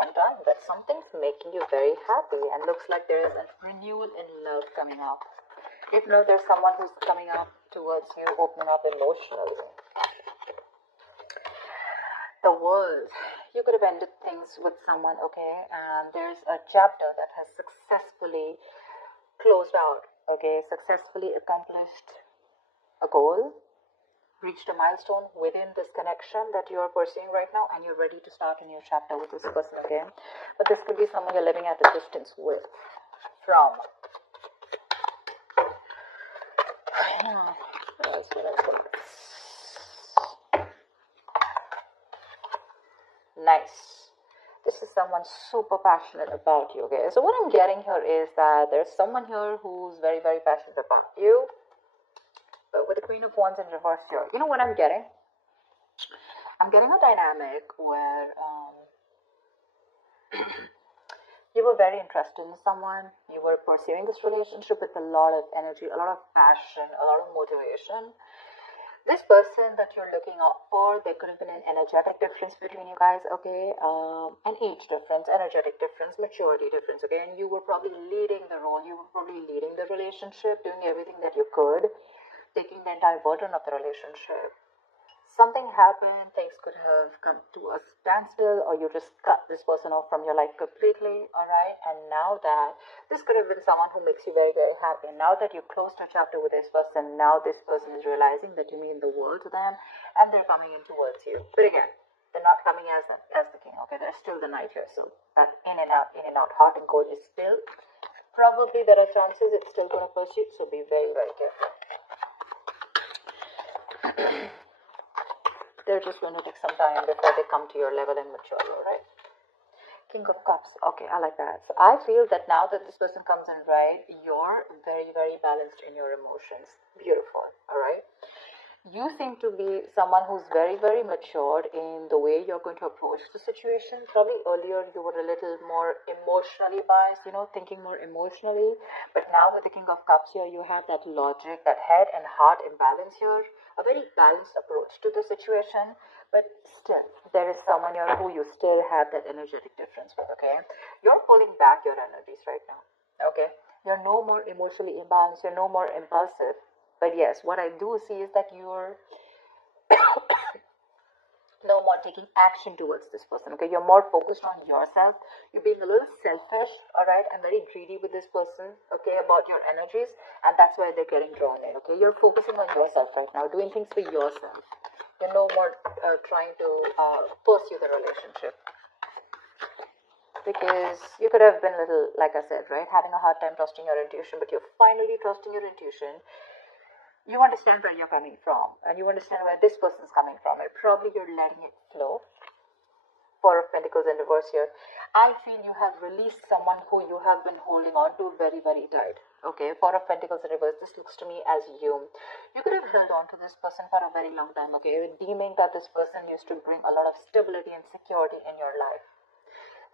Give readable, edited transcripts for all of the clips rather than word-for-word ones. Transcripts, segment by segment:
long time, but something's making you very happy, and looks like there is a renewal in love coming up. If not, there's someone who's coming up towards you, opening up emotionally. The World. You could have ended things with someone, okay, and there's a chapter that has successfully closed out, okay, successfully accomplished a goal, reached a milestone within this connection that you're pursuing right now, and you're ready to start a new chapter with this person again. But this could be someone you're living at a distance with, from. Nice. This is someone super passionate about you, okay? So what I'm getting here is that there's someone here who's very, very passionate about you, but with the Queen of Wands in reverse here. You know what I'm getting? I'm getting a dynamic where you were very interested in someone, you were pursuing this relationship with a lot of energy, a lot of passion, a lot of motivation. This person that you're looking out for, there could have been an energetic difference between you guys, okay? An age difference, energetic difference, maturity difference, okay? And you were probably leading the role, you were probably leading the relationship, doing everything that you could, taking the entire burden of the relationship. Something happened, things could have come to a standstill, or you just cut this person off from your life completely, alright? And now that, this could have been someone who makes you very, very happy. And now that you closed a chapter with this person, now this person is realizing that you mean the world to them, and they're coming in towards you. But again, they're not coming as the king, okay? There's still the knight here, so that in and out, hot and cold is still, probably there are chances it's still going to pursue, so be very, very careful. They're just going to take some time before they come to your level and mature, right? King of Cups. Okay, I like that. So I feel that now that this person comes in, right, you're very, very balanced in your emotions. Beautiful, all right? You seem to be someone who's very, very matured in the way you're going to approach the situation. Probably earlier you were a little more emotionally biased, thinking more emotionally. But now with the King of Cups here, you have that logic, that head and heart imbalance here. A very balanced approach to the situation. But still, there is someone here who you still have that energetic difference with, okay? You're pulling back your energies right now, okay? You're no more emotionally imbalanced. You're no more impulsive. But yes, what I do see is that you're no more taking action towards this person, okay? You're more focused on yourself. You're being a little selfish, all right? And very greedy with this person, okay, about your energies. And that's why they're getting drawn in, okay? You're focusing on yourself right now, doing things for yourself. You're no more trying to pursue the relationship. Because you could have been a little, like I said, right? Having a hard time trusting your intuition, but you're finally trusting your intuition. You understand where you're coming from, and you understand where this person's coming from, and probably you're letting it flow. Four of Pentacles in reverse here. I feel you have released someone who you have been holding on to very, very tight. Okay, Four of Pentacles in reverse. This looks to me as you could have held on to this person for a very long time, okay, deeming that this person used to bring a lot of stability and security in your life.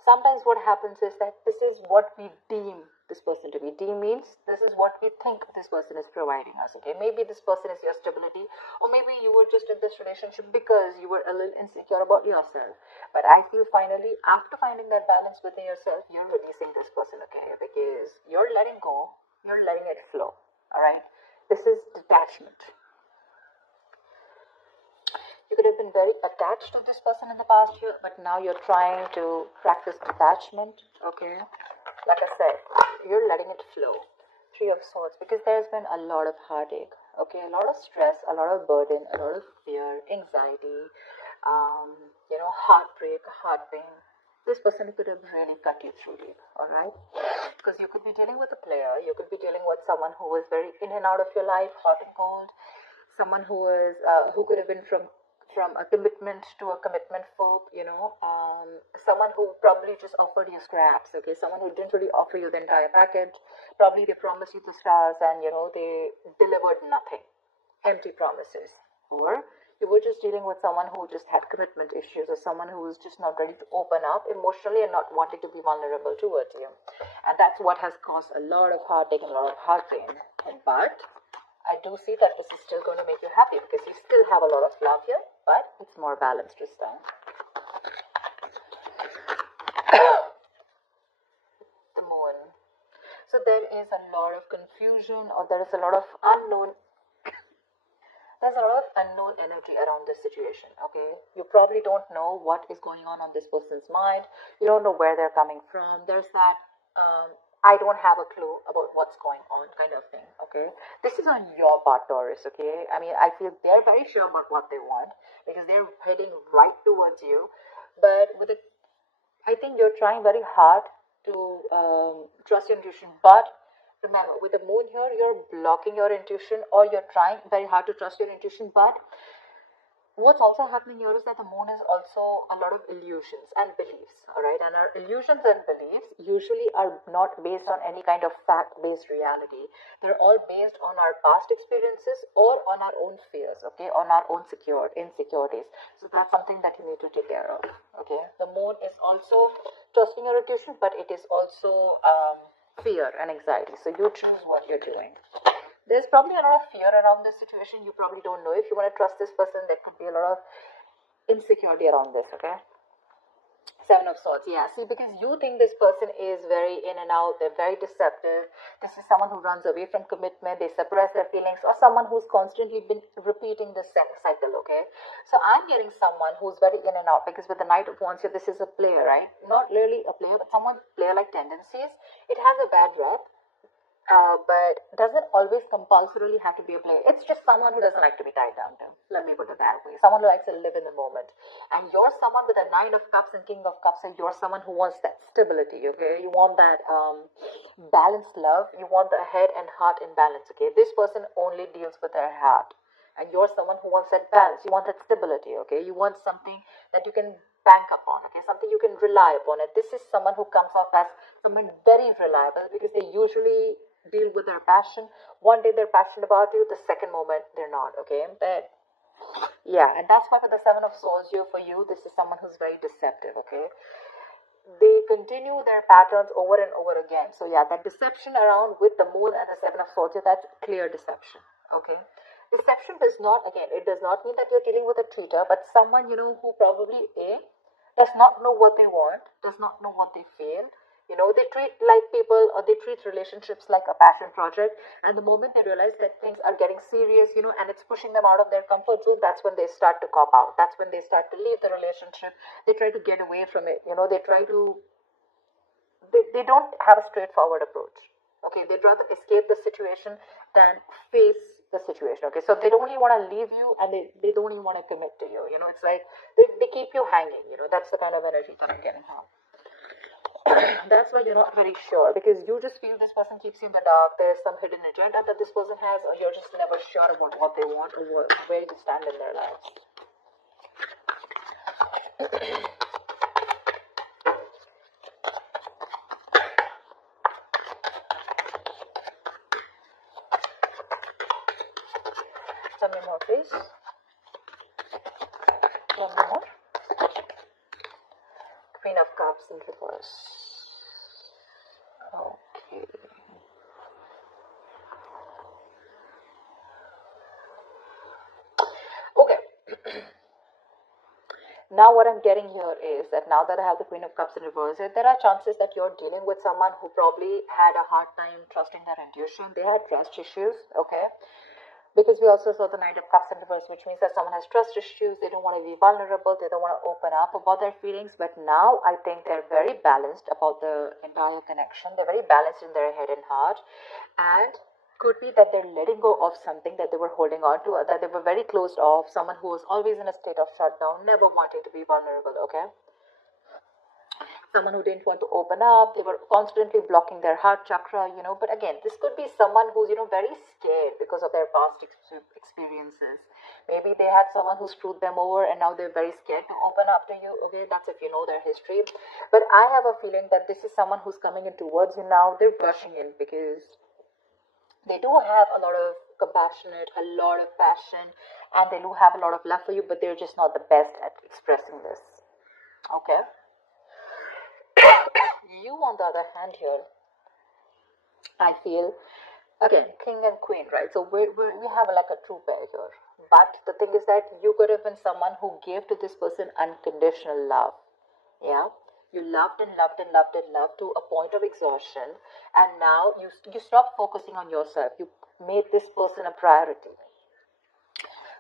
Sometimes what happens is that this is what we deem this person to be. Deem means this is what we think this person is providing us, okay? Maybe this person is your stability, or maybe you were just in this relationship because you were a little insecure about yourself. But I feel finally, after finding that balance within yourself, you're releasing this person, okay? Because you're letting go, you're letting it flow, all right? This is detachment. You could have been very attached to this person in the past year, but now you're trying to practice detachment, okay? Like I said, you're letting it flow. Three of Swords, because there's been a lot of heartache, okay? A lot of stress, a lot of burden, a lot of fear, anxiety, heartbreak, heart pain. This person could have really cut you through deep, all right? Because you could be dealing with a player, you could be dealing with someone who was very in and out of your life, hot and cold, someone who could have been from a commitment to a commitment phobe, someone who probably just offered you scraps, okay, someone who didn't really offer you the entire package. Probably they promised you the stars and, they delivered nothing, empty promises. Or you were just dealing with someone who just had commitment issues, or someone who was just not ready to open up emotionally and not wanting to be vulnerable towards you. And that's what has caused a lot of heartache and a lot of heart pain. But I do see that this is still going to make you happy, because you still have a lot of love here, but it's more balanced this time. there is a lot of confusion, or there is a lot of unknown. There's a lot of unknown energy around this situation, okay? You probably don't know what is going on this person's mind. You don't know where they're coming from. There's that, I don't have a clue about what's going on kind of thing, okay? This is on your part, Taurus, okay? I mean, I feel they're very sure about what they want because they're heading right towards you. But I think you're trying very hard to trust your intuition, but remember, with the moon here, you're blocking your intuition, or you're trying very hard to trust your intuition. But what's also happening here is that the moon is also a lot of illusions and beliefs, all right? And our illusions and beliefs usually are not based on any kind of fact-based reality. They're all based on our past experiences or on our own fears, okay? On our own insecurities. So that's something that you need to take care of, okay? The moon is also trusting your intuition, but it is also fear and anxiety. So you choose what you're doing. There's probably a lot of fear around this situation. You probably don't know if you want to trust this person. There could be a lot of insecurity around this, okay? Seven of Swords, yeah. See, because you think this person is very in and out, they're very deceptive. This is someone who runs away from commitment, they suppress their feelings, or someone who's constantly been repeating this cycle, okay? So I'm getting someone who's very in and out, because with the Knight of Wands here, this is a player, right? Not really a player, but someone player-like tendencies. It has a bad rep. But doesn't always compulsorily have to be a player. It's just someone who doesn't like to be tied down to. Let me put it that way. Someone who likes to live in the moment. And you're someone with a Nine of Cups and King of Cups, and you're someone who wants that stability, okay? You want that balanced love. You want the head and heart in balance, okay? This person only deals with their heart. And you're someone who wants that balance. You want that stability, okay? You want something that you can bank upon, okay? Something you can rely upon. And this is someone who comes off as someone very reliable, because they usually deal with their passion. One day they're passionate about you, the second moment they're not, okay? But yeah, and that's why with the Seven of Swords here for you, this is someone who's very deceptive, okay? They continue their patterns over and over again. So yeah, that deception around with the moon and the Seven of Swords here, that's clear deception, okay? Deception does not, again, it does not mean that you're dealing with a cheater, but someone, you know, who probably does not know what they want, does not know what they feel. You know, they treat like people, or they treat relationships like a passion project. And the moment they realize that things are getting serious, you know, and it's pushing them out of their comfort zone, that's when they start to cop out. That's when they start to leave the relationship. They try to get away from it. You know, they don't have a straightforward approach. Okay, they'd rather escape the situation than face the situation. Okay, so they don't even want to leave you, and they don't even want to commit to you. You know, it's like they keep you hanging. You know, that's the kind of energy that I'm getting now. That's why you're not very sure, because you just feel this person keeps you in the dark. There's some hidden agenda that this person has, or you're just never sure about what they want or where you stand in their lives. Tell me more, please. One more. Queen of Cups in reverse. Okay. Okay. Now what I'm getting here is that now that I have the Queen of Cups in reverse, there are chances that you're dealing with someone who probably had a hard time trusting their intuition. They had trust issues, okay? Because we also saw the Knight of Cups in reverse, which means that someone has trust issues. They don't want to be vulnerable. They don't want to open up about their feelings. But now I think they're very balanced about the entire connection. They're very balanced in their head and heart. And could be that they're letting go of something that they were holding on to, that they were very closed off. Someone who was always in a state of shutdown, never wanting to be vulnerable, okay? Someone who didn't want to open up. They were constantly blocking their heart chakra, you know. But again, this could be someone who's, you know, very scared because of their past experiences. Maybe they had someone who screwed them over, and now they're very scared to open up to you, okay? That's if you know their history. But I have a feeling that this is someone who's coming in towards you now. They're rushing in because they do have a lot of compassionate, a lot of passion, and they do have a lot of love for you, but they're just not the best at expressing this, okay? You, on the other hand here, I feel, again, King and Queen, right? So we have like a true pair here. But the thing is that you could have been someone who gave to this person unconditional love. Yeah? You loved and loved and loved and loved to a point of exhaustion, and now you stop focusing on yourself. You made this person a priority.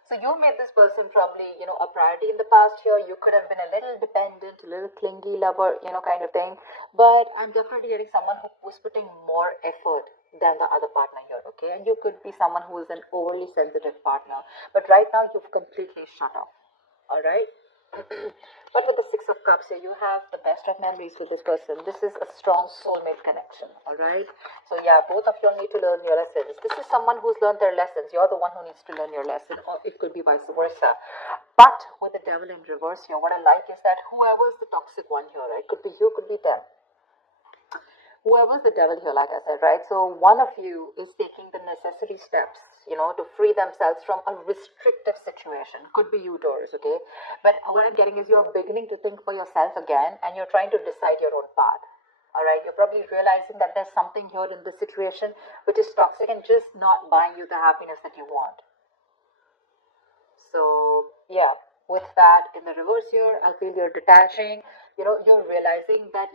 So you made this person probably, a priority in the past year. You could have been a little dependent, a little clingy lover, kind of thing. But I'm definitely getting someone who was putting more effort than the other partner here, okay? And you could be someone who is an overly sensitive partner. But right now you've completely shut off, all right? But with the Six of Cups here, you have the best of memories with this person. This is a strong soulmate connection, all right? So yeah, both of you need to learn your lessons. This is someone who's learned their lessons. You're the one who needs to learn your lesson, or it could be vice versa. But with the devil in reverse here, what I like is that whoever's the toxic one here, right? Could be you, could be them. Whoever's the devil here, like I said, right? So one of you is taking the necessary steps, to free themselves from a restrictive situation. Could be you, Taurus, okay? But what I'm getting is you're beginning to think for yourself again, and you're trying to decide your own path. All right, you're probably realizing that there's something here in this situation which is toxic and just not buying you the happiness that you want. So yeah, with that in the reverse here, I feel you're detaching. You're realizing that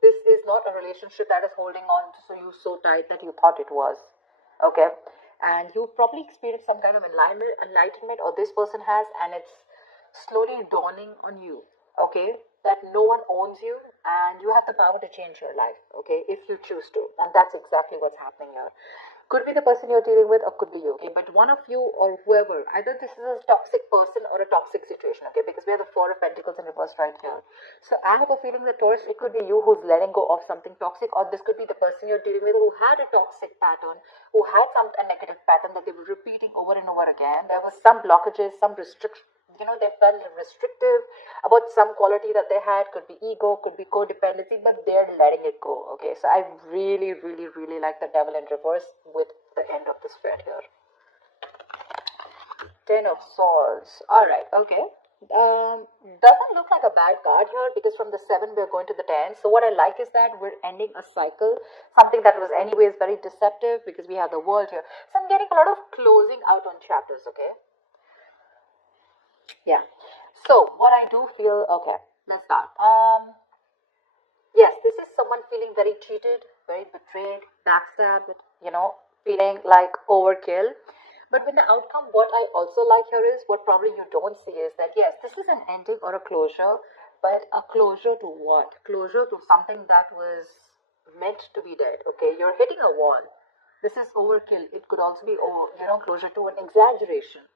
this is not a relationship that is holding on to you so tight that you thought it was, okay? And you probably experienced some kind of enlightenment, or this person has, and it's slowly dawning on you, okay, that no one owns you and you have the power to change your life, okay, if you choose to. And that's exactly what's happening here. Could be the person you're dealing with, or could be you, okay? But one of you or whoever, either this is a toxic person or a toxic situation, okay? Because we have the Four of Pentacles in reverse right here. So I have a feeling that, Taurus, it could be you who's letting go of something toxic, or this could be the person you're dealing with who had a toxic pattern, who had a negative pattern that they were repeating over and over again. There was some blockages, some restrictions. They felt restrictive about some quality that they had. Could be ego, could be codependency, but they're letting it go, okay? So I really, really, really like the devil in reverse with the end of the spread here. Ten of Swords. All right, okay. Doesn't look like a bad card here, because from the 7 we're going to the 10. So what I like is that we're ending a cycle, something that was anyways very deceptive, because we have the World here. So I'm getting a lot of closing out on chapters, okay? Yeah. So what I do feel, okay, let's start. Yes, this is someone feeling very cheated, very betrayed, backstabbed, feeling like overkill. But with the outcome, what I also like here is, what probably you don't see is that, yes, this is an ending or a closure, but a closure to what? Closure to something that was meant to be dead, okay? You're hitting a wall. This is overkill. It could also be, closure to an exaggeration.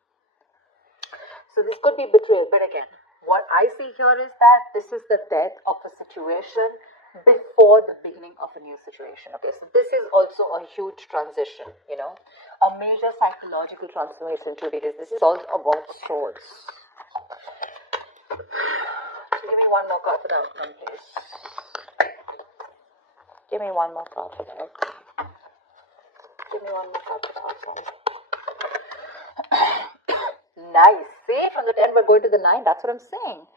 So this could be betrayal, but again, what I see here is that this is the death of a situation before the beginning of a new situation. Okay, so this is also a huge transition, a major psychological transformation to it. This is also about swords. So give me one more card for the outcome, please. Give me one more card for the outcome. Give me one more card for the outcome. Nice. See, from the 10 we're going to the 9. That's what I'm saying.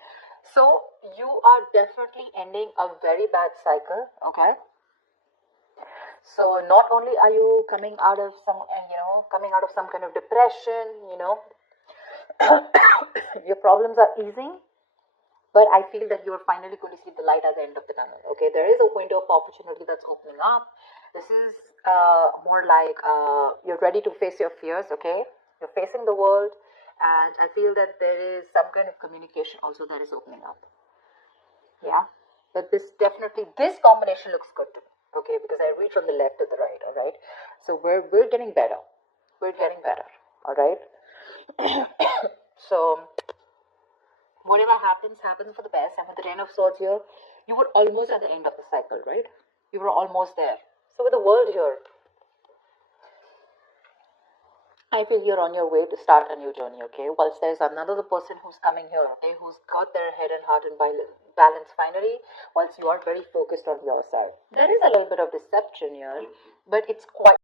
So you are definitely ending a very bad cycle, okay? So not only are you coming out of some kind of depression, your problems are easing, but I feel that you are finally going to see the light at the end of the tunnel, okay? There is a window of opportunity that's opening up. This is more like you're ready to face your fears, okay? You're facing the world. And I feel that there is some kind of communication also that is opening up. Yeah. But this combination looks good to me. Okay, because I read from the left to the right, all right? So we're getting better. We're getting better. All right? So whatever happens for the best. And with the 10 of Swords here, you were almost at the end of the cycle, right? You were almost there. So with the World here, I feel you're on your way to start a new journey, okay? Whilst there's another person who's coming here, okay, who's got their head and heart in balance finally, whilst you are very focused on your side. There is a little bit of deception here, but it's quite...